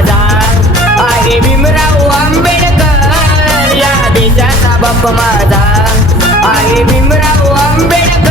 माझा. आहे भीमराव आंबेडकर या देशाचा बाप माझा. आहे भीमराव आंबेडकर.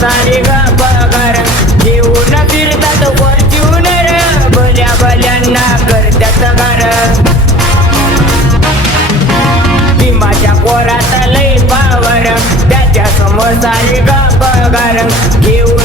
सारे गाभागार घेऊन फिरतात वरचून भल्या भल्यांना करतात गार. भीमाच्या कोराचा लय पावर. त्याच्यासमोर सारे पगार. घेऊन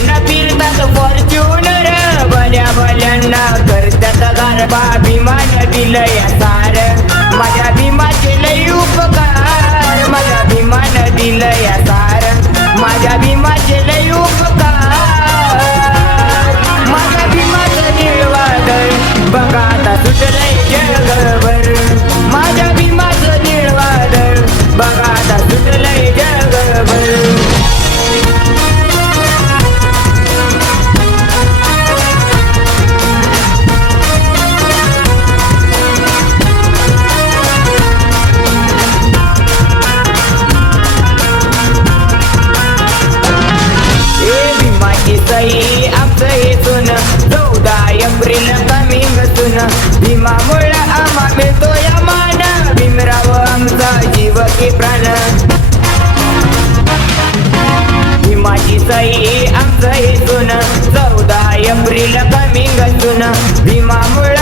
आमचं हे सुन चौदा एप्रिल कमिंग सुन भीमामुळे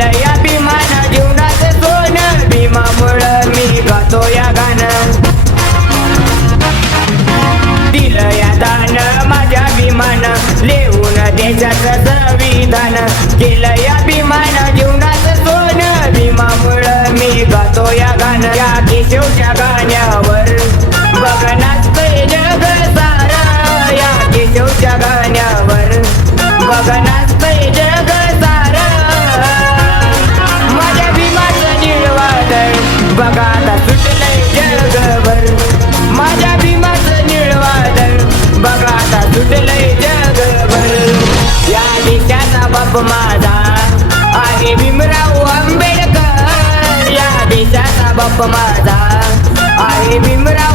बनलं या भीमान जीवनाचं सोन. भीमामुळं मी गातो या गाणं. दिलं या दान माझ्या भीमान. लिहून देशाचं संविधान. केलं या भीमान जीवनाचं सोन. भीमामुळं मी गातो या गाणं. या केशवच्या गाण्यावर बाप माझा आहे भीमराव आंबेडकर. या देशाचा बाप माझा आहे भीमराव